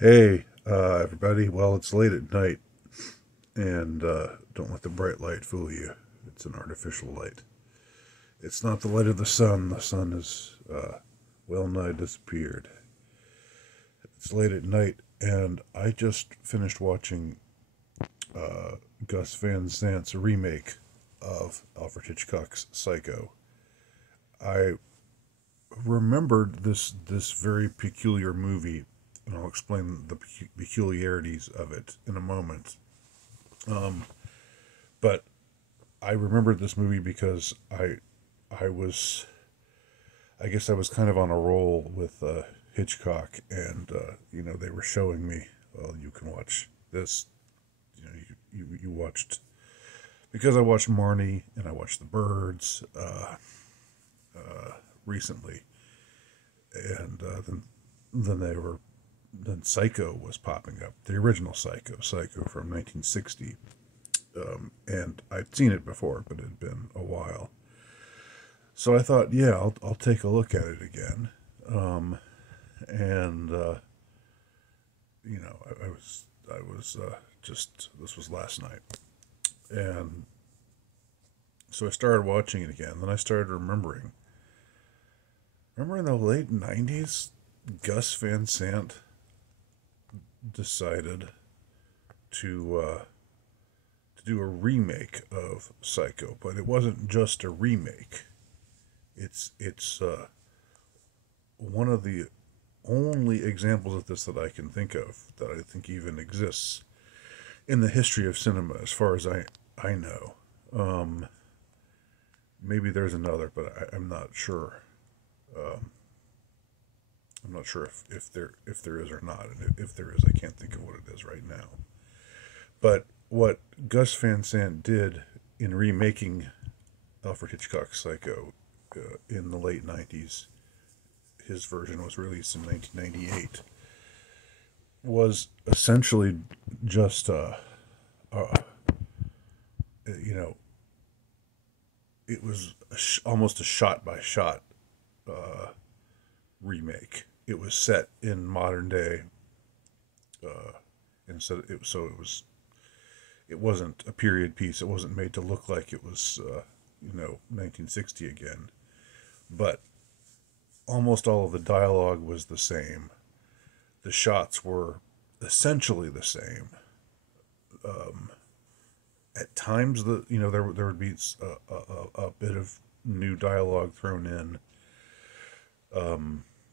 Hey, everybody. Well, it's late at night, and don't let the bright light fool you. It's an artificial light. It's not the light of the sun. The sun has well nigh disappeared. It's late at night, and I just finished watching Gus Van Sant's remake of Alfred Hitchcock's Psycho. I remembered this very peculiar movie, and I'll explain the peculiarities of it in a moment. Um, but I remembered this movie because I was I guess I was kind of on a roll with Hitchcock, and they were showing me, well, you can watch this. You watched, because I watched Marnie and I watched The Birds recently, and then Psycho was popping up, the original Psycho from 1960, and I'd seen it before, but it had been a while. So I thought, yeah, I'll take a look at it again. And I was just, this was last night, and so I started watching it again. Then I started remembering. Remember in the late '90s, Gus Van Sant decided to do a remake of Psycho, but it wasn't just a remake. It's one of the only examples of this that I can think of, that I think even exists in the history of cinema, as far as I know. Um, Maybe there's another, but I'm not sure. Um, I'm not sure if there is or not, and if there is, I can't think of what it is right now. But what Gus Van Sant did in remaking Alfred Hitchcock's Psycho in the late '90s, his version was released in 1998, was essentially just uh, you know, it was almost a shot by shot remake. It was set in modern day, uh, it wasn't a period piece. It wasn't made to look like it was 1960 again. But almost all of the dialogue was the same. The shots were essentially the same. Um, at times, there would be a bit of new dialogue thrown in.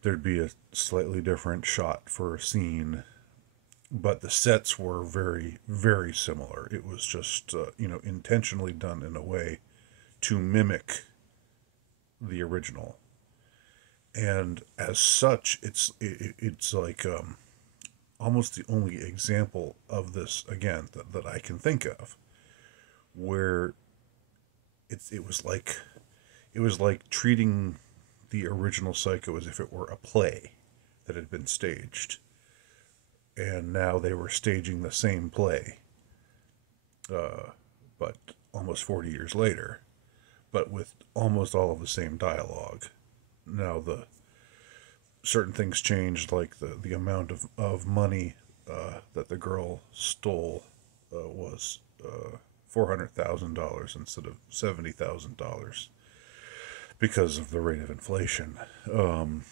There'd be a slightly different shot for a scene, but the sets were very, very similar. It was just intentionally done in a way to mimic the original, and as such, it's like almost the only example of this again that I can think of, where it was like treating the original Psycho as if it were a play that had been staged, and now they were staging the same play, but almost 40 years later, but with almost all of the same dialogue. Now the certain things changed, like the amount of money that the girl stole was $400,000 instead of $70,000, because of the rate of inflation. Um,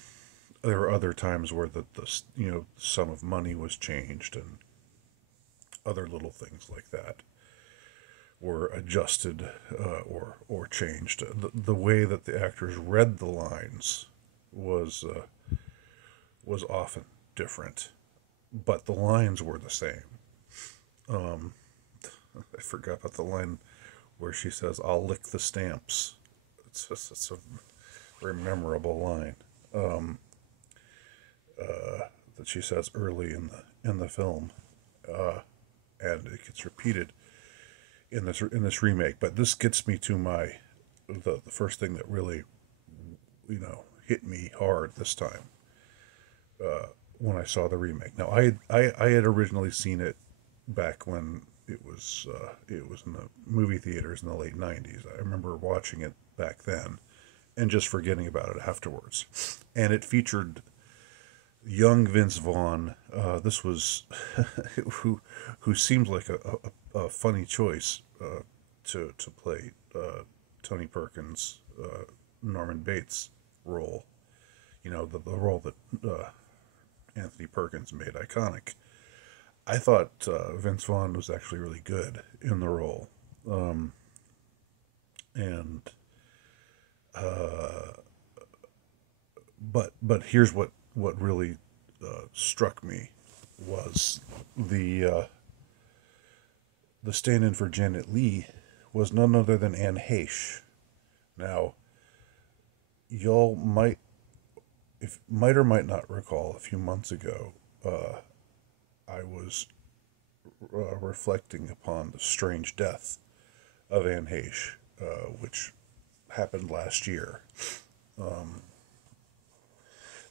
there were other times where the sum of money was changed, and other little things like that were adjusted, or changed. The way that the actors read the lines was often different, but the lines were the same. Um, I forgot about the line where she says, "I'll lick the stamps." It's a very memorable line, um, that she says early in the film, uh, and it gets repeated in this remake. But this gets me to the first thing that really hit me hard this time, when I saw the remake. Now I had originally seen it back when it was in the movie theaters in the late '90s. I remember watching it back then and just forgetting about it afterwards. And it featured young Vince Vaughn. This was who seemed like a funny choice to play Tony Perkins, Norman Bates role. The role that Anthony Perkins made iconic. I thought Vince Vaughn was actually really good in the role, and but here's what really struck me was the stand-in for Janet Leigh was none other than Anne Heche. Now, y'all might or might not recall a few months ago, I was reflecting upon the strange death of Anne Heche, which happened last year.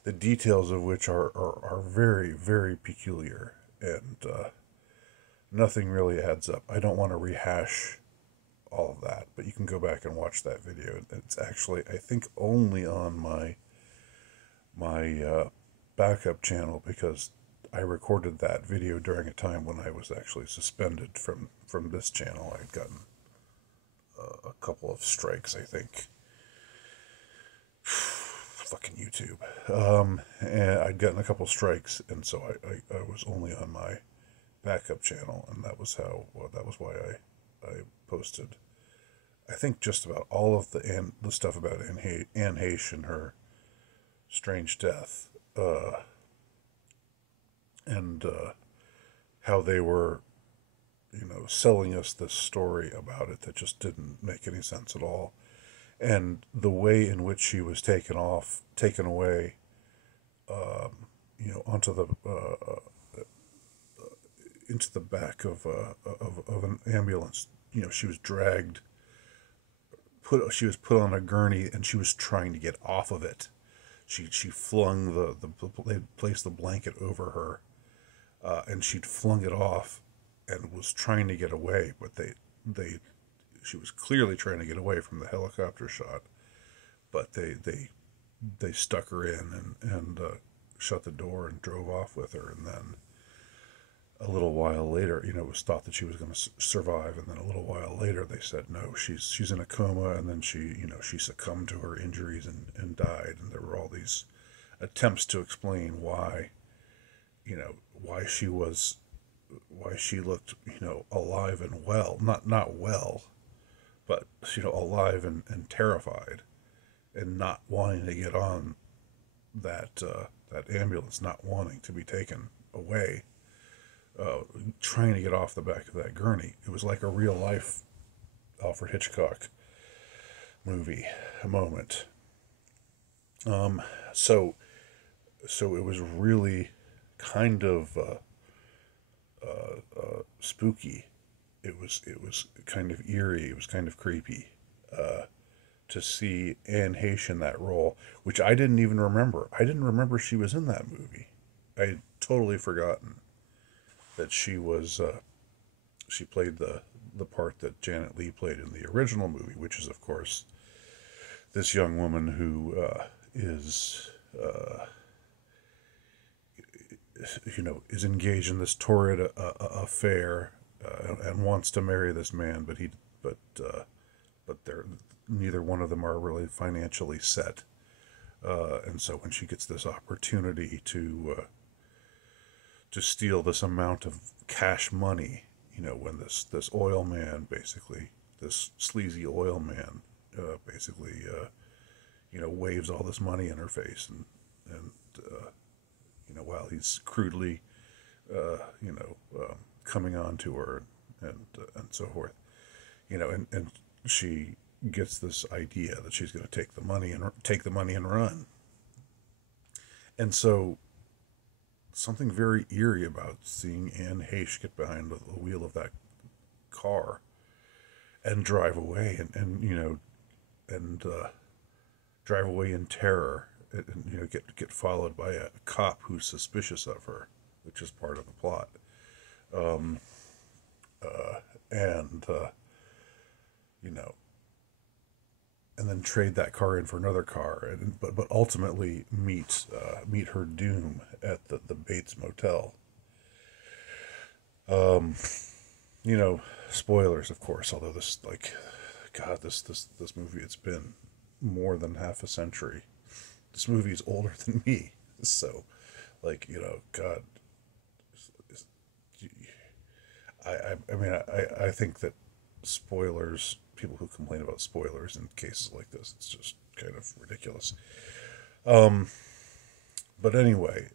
The details of which are very, very peculiar, and nothing really adds up. I don't want to rehash all of that, but you can go back and watch that video. It's actually, I think, only on my backup channel, because I recorded that video during a time when I was actually suspended from this channel. I'd gotten a couple of strikes, I think. Fucking YouTube. And I'd gotten a couple strikes, and so I was only on my backup channel, and that was why I posted, I think, just about all of the stuff about Anne Heche and her strange death, and how they were, selling us this story about it that just didn't make any sense at all, and the way in which she was taken away, onto the into the back of an ambulance. She was dragged. She was put on a gurney, and she was trying to get off of it. She flung they placed the blanket over her, and she'd flung it off, and was trying to get away. But she was clearly trying to get away from the helicopter shot, but they stuck her in and shut the door and drove off with her. And then a little while later, it was thought that she was going to survive, and then a little while later they said no, she's in a coma, and then she succumbed to her injuries and died. And there were all these attempts to explain why she looked alive and well, not well, but alive and terrified, and not wanting to get on that ambulance, not wanting to be taken away. Trying to get off the back of that gurney. It was like a real life Alfred Hitchcock movie moment. So it was really kind of spooky. It was kind of eerie. It was kind of creepy to see Anne Heche in that role, which I didn't even remember. I didn't remember she was in that movie. I had totally forgotten that she played the part that Janet Leigh played in the original movie, which is, of course, this young woman who is engaged in this torrid affair, and wants to marry this man, but they're neither one of them are really financially set, and so when she gets this opportunity to steal this amount of cash money, when this oil man, basically, this sleazy oil man, basically, waves all this money in her face, and while he's crudely, coming on to her, and so forth, and she gets this idea that she's going to take the money and run, and so something very eerie about seeing Anne Heche get behind the wheel of that car and drive away, and drive away in terror, and get followed by a cop who's suspicious of her, which is part of the plot. And and then trade that car in for another car, and but ultimately meet her doom at the Bates Motel. Um, you know, spoilers, of course. Although this, like, God, this movie, it's been more than half a century. This movie is older than me, so, like, God, I mean, I think that spoilers, people who complain about spoilers in cases like this, it's just kind of ridiculous. Um, but anyway,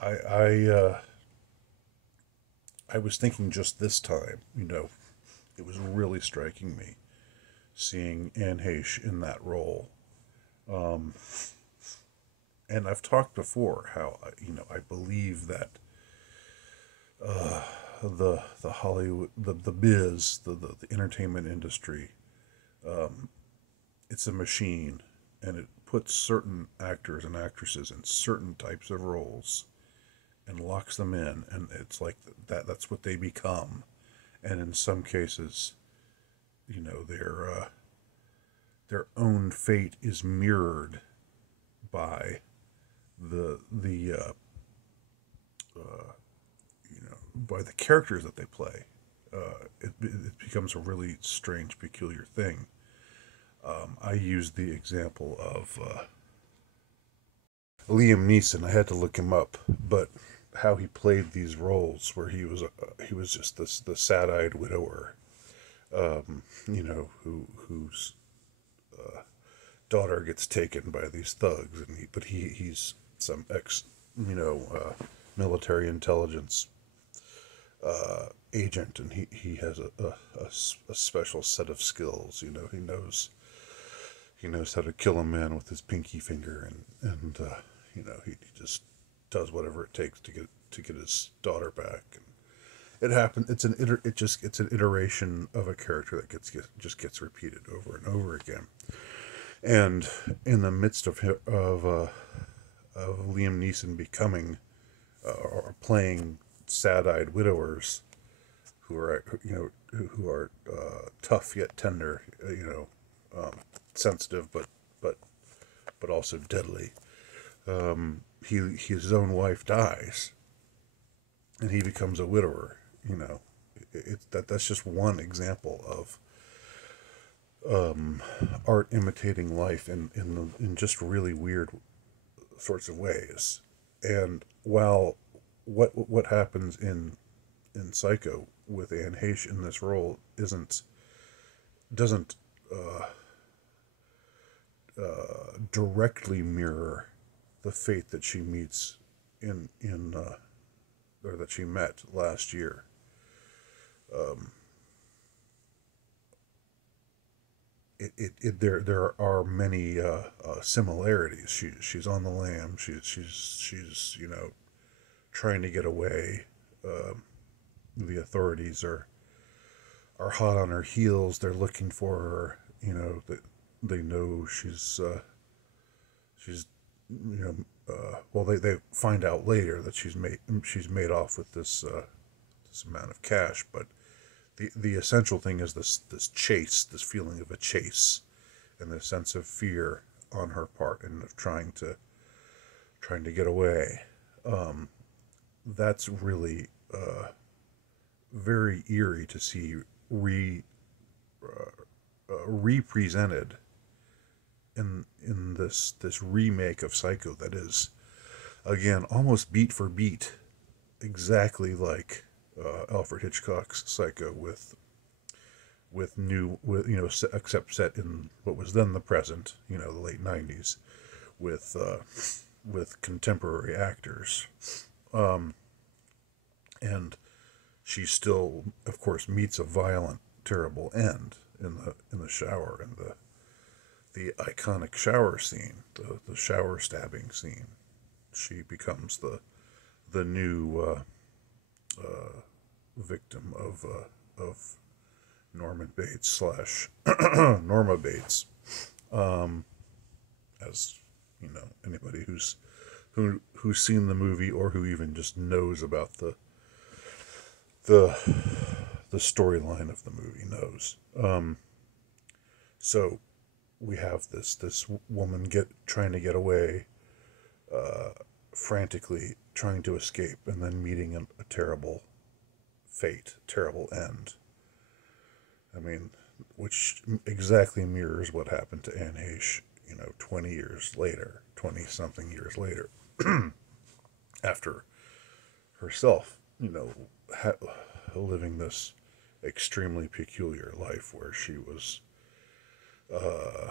I I uh, I was thinking just this time, it was really striking me seeing Anne Heche in that role. Um, and I've talked before how I believe that the Hollywood the biz the entertainment industry, um, it's a machine, and it puts certain actors and actresses in certain types of roles and locks them in, and it's like that's what they become. And in some cases, their own fate is mirrored by the by the characters that they play. It becomes a really strange, peculiar thing. I used the example of Liam Neeson. I had to look him up, but how he played these roles, where he was just this the sad-eyed widower, whose daughter gets taken by these thugs, and he's some ex, military intelligence agent, and he has a special set of skills. He knows how to kill a man with his pinky finger, and he just does whatever it takes to get his daughter back. And it happened. It's an iteration of a character that just gets repeated over and over again. And in the midst of Liam Neeson becoming or playing sad-eyed widowers who are tough yet tender, sensitive but also deadly. His own wife dies, and he becomes a widower. That's just one example of art imitating life in just really weird sorts of ways. And while what happens in Psycho with Anne Heche in this role doesn't directly mirror the fate that she meets in or that she met last year. Um, there are many similarities. She's on the lam. She's trying to get away. The authorities are hot on her heels. They're looking for her. They know she's well, they find out later that she's made off with this amount of cash. But the essential thing is this chase, this feeling of a chase, and the sense of fear on her part, and of trying to get away. That's really very eerie to see represented in this remake of Psycho that is, again, almost beat for beat exactly like Alfred Hitchcock's Psycho, except set in what was then the present, the late '90s, with contemporary actors. And she still, of course, meets a violent, terrible end in the shower, in the iconic shower scene, the shower stabbing scene. She becomes the new victim of Norman Bates slash Norma Bates. As anybody who's seen the movie, or who even just knows about the the storyline of the movie knows. So we have this woman trying to get away, uh, frantically trying to escape, and then meeting a terrible fate, terrible end. I mean, which exactly mirrors what happened to Anne Heche, 20 years later, 20 something years later, after herself, ha- living this extremely peculiar life where she was, uh,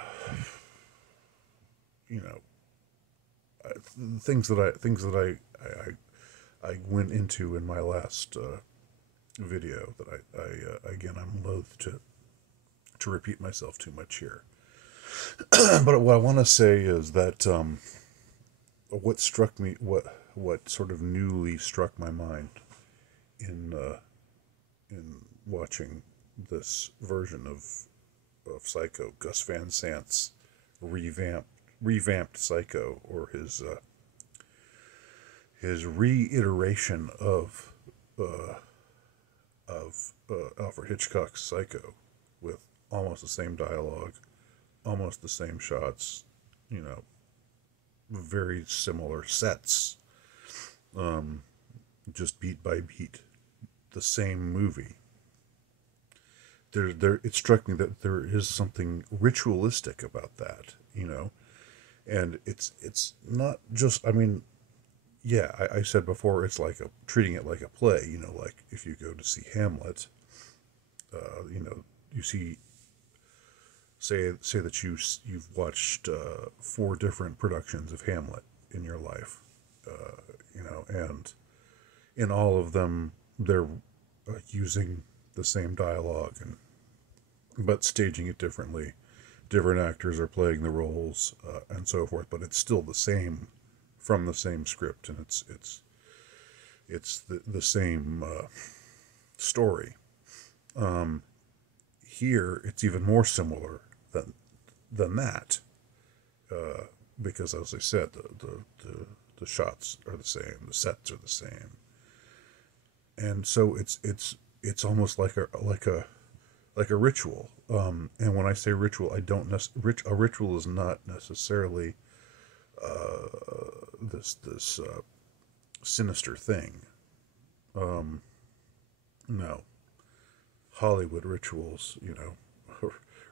you know, things that I went into in my last video that I again, I'm loath to repeat myself too much here. But what I want to say is that what struck me, what sort of newly struck my mind in watching this version of Psycho, Gus Van Sant's revamped Psycho, or his reiteration uh, of Alfred Hitchcock's Psycho, with almost the same dialogue, almost the same shots, you know, very similar sets, um, just beat by beat, the same movie. It struck me that there is something ritualistic about that, and it's not just. I mean, yeah, I said before, it's like treating it like a play, like if you go to see Hamlet, you see, say that you've watched four different productions of Hamlet in your life, and in all of them they're using the same dialogue, but staging it differently. Different actors are playing the roles, and so forth, but it's still the same, from the same script, and it's the same story. Um, Here, it's even more similar than that, uh, because, as I said, the shots are the same, the sets are the same, and so it's almost like a ritual. And when I say ritual, I don't a ritual is not necessarily this sinister thing. Um, no, Hollywood rituals,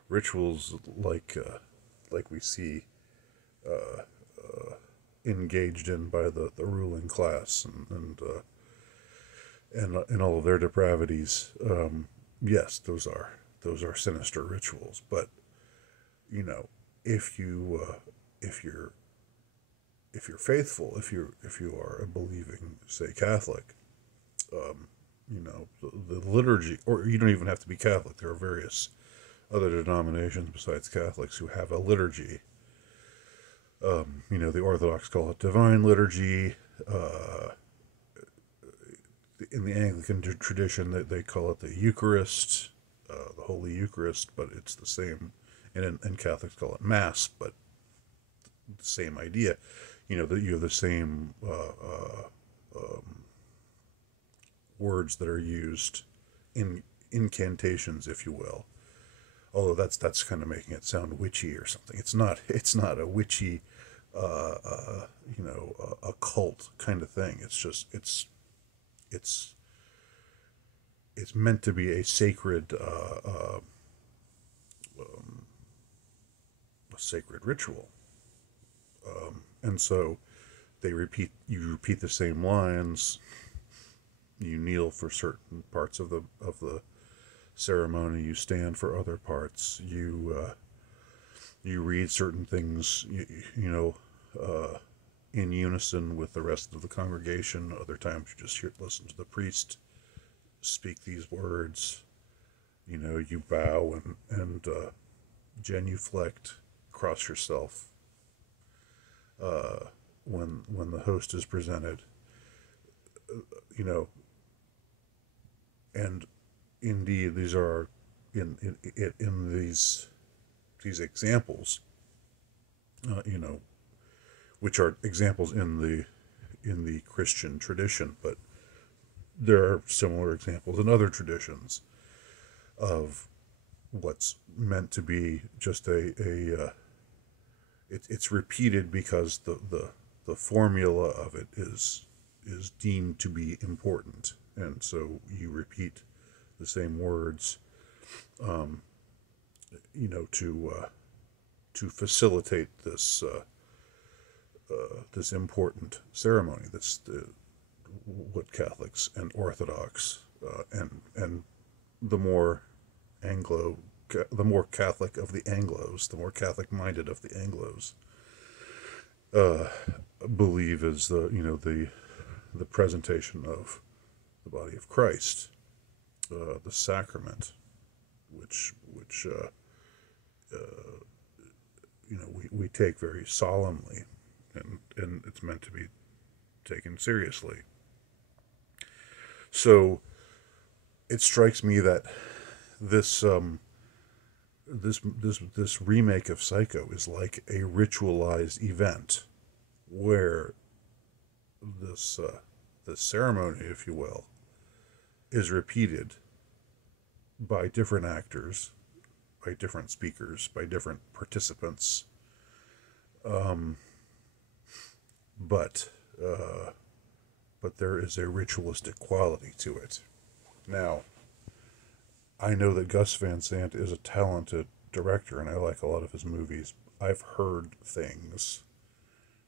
rituals like we see uh, engaged in by the ruling class, and all of their depravities. Yes, those are sinister rituals. But you know, if you if you're if you're faithful, if you are a believing, say, Catholic, the liturgy, or you don't even have to be Catholic. There are various other denominations besides Catholics who have a liturgy. The Orthodox call it divine liturgy. In the Anglican tradition, they call it the Eucharist, the Holy Eucharist, but it's the same. And Catholics call it Mass, but the same idea. That you have the same words that are used in incantations, if you will. Although that's kind of making it sound witchy or something. It's not. It's not a witchy, occult kind of thing. It's just it's it's meant to be a sacred ritual, and so you repeat the same lines. You kneel for certain parts of the ceremony. You stand for other parts. You read certain things. In unison with the rest of the congregation. Other times you just listen to the priest speak these words. You bow and genuflect, cross yourself when the host is presented. You know, and indeed, these are in these examples. You know, which are examples in the Christian tradition, but there are similar examples in other traditions of what's meant to be just it's repeated because the formula of it is deemed to be important, and so you repeat the same words, to facilitate this important ceremony. This what Catholics and Orthodox and the more Anglo, the more Catholic of the Anglos, the more Catholic-minded of the Anglos, believe is the presentation of the body of Christ, the sacrament, which we take very solemnly, and it's meant to be taken seriously. So it strikes me that this this remake of Psycho is like a ritualized event where this ceremony, if you will, is repeated by different actors, by different speakers, by different participants. But there is a ritualistic quality to it. Now, I know that Gus Van Sant is a talented director, and I like a lot of his movies. I've heard things,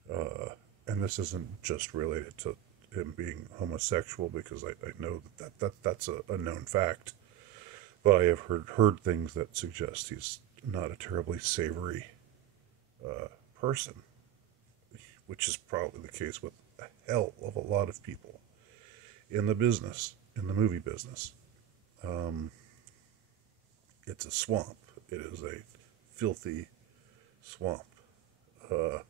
and this isn't just related to him being homosexual, because I know that's a known fact. But I have heard things that suggest he's not a terribly savory person, which is probably the case with a hell of a lot of people in the movie business. It's a swamp. It is a filthy swamp. It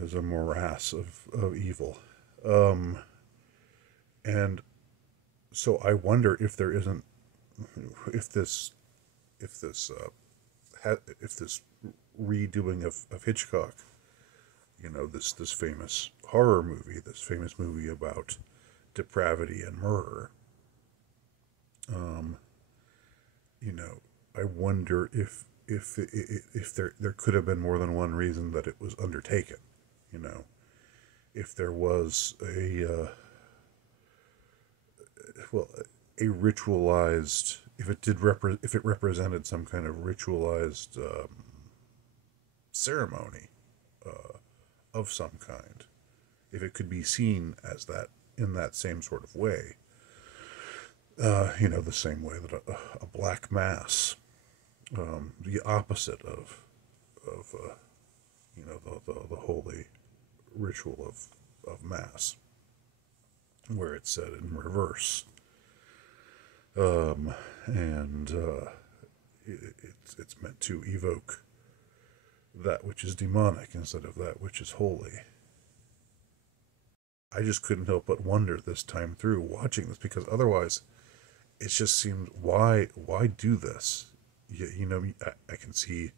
is a morass of evil. And so I wonder if there isn't, if this redoing of Hitchcock, this famous horror movie, this famous movie about depravity and murder, I wonder if there could have been more than one reason that it was undertaken. If there was a ritualized, if it represented some kind of ritualized ceremony of some kind, if it could be seen as that, in that same sort of way, the same way that a black mass, the opposite of the holy ritual of mass, where it's said in reverse, and it's meant to evoke that which is demonic instead of that which is holy. I just couldn't help but wonder this time through watching this, because otherwise it just seemed, why do this? I can see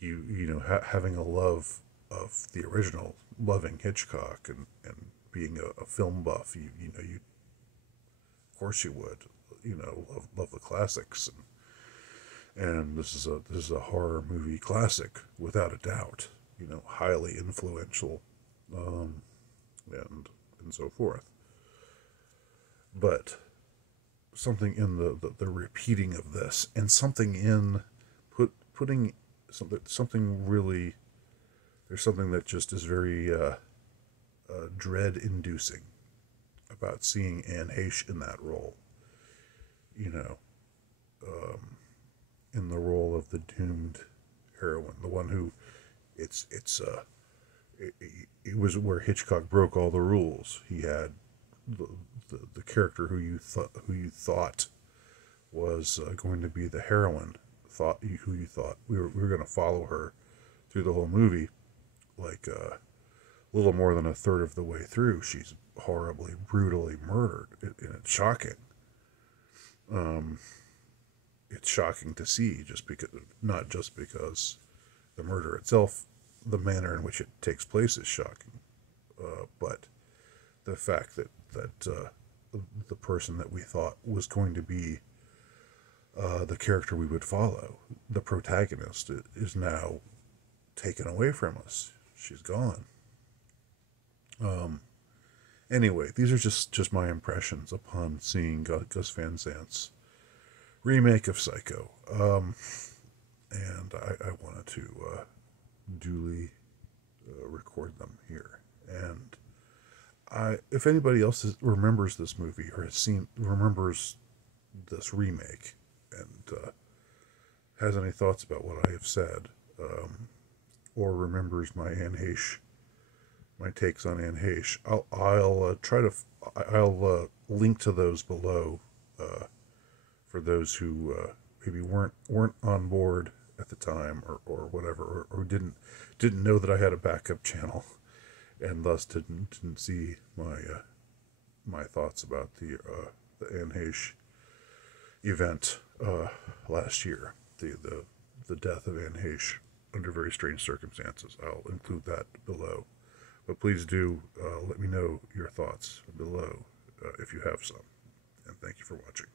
having a love of the original, loving Hitchcock, and being a film buff. Of course you would, love the classics, and this is a horror movie classic without a doubt. Highly influential, and so forth. But something in the repeating of this, and something in putting something really, there's something that just is very dread-inducing about seeing Anne Heche in that role. In the role of the doomed heroine, the one who, it was where Hitchcock broke all the rules. He had the character who you thought was going to be the heroine, who you thought we were going to follow her through the whole movie. Like a little more than a third of the way through, she's horribly, brutally murdered, and it's shocking. It's shocking to see, not just because the murder itself, the manner in which it takes place is shocking, but the fact that the person that we thought was going to be the character we would follow. The protagonist is now taken away from us. She's gone. Anyway, these are just my impressions upon seeing Gus Van Sant's remake of Psycho. And I wanted to duly record them here. And if anybody else remembers this movie or remembers this remake and has any thoughts about what I have said, or remembers my takes on Anne Heche, I'll link to those below for those who maybe weren't on board at the time or whatever, or didn't know that I had a backup channel, and thus didn't see my thoughts about the Anne Heche event last year, the death of Anne Heche under very strange circumstances. I'll include that below, but please do let me know your thoughts below if you have some, and thank you for watching.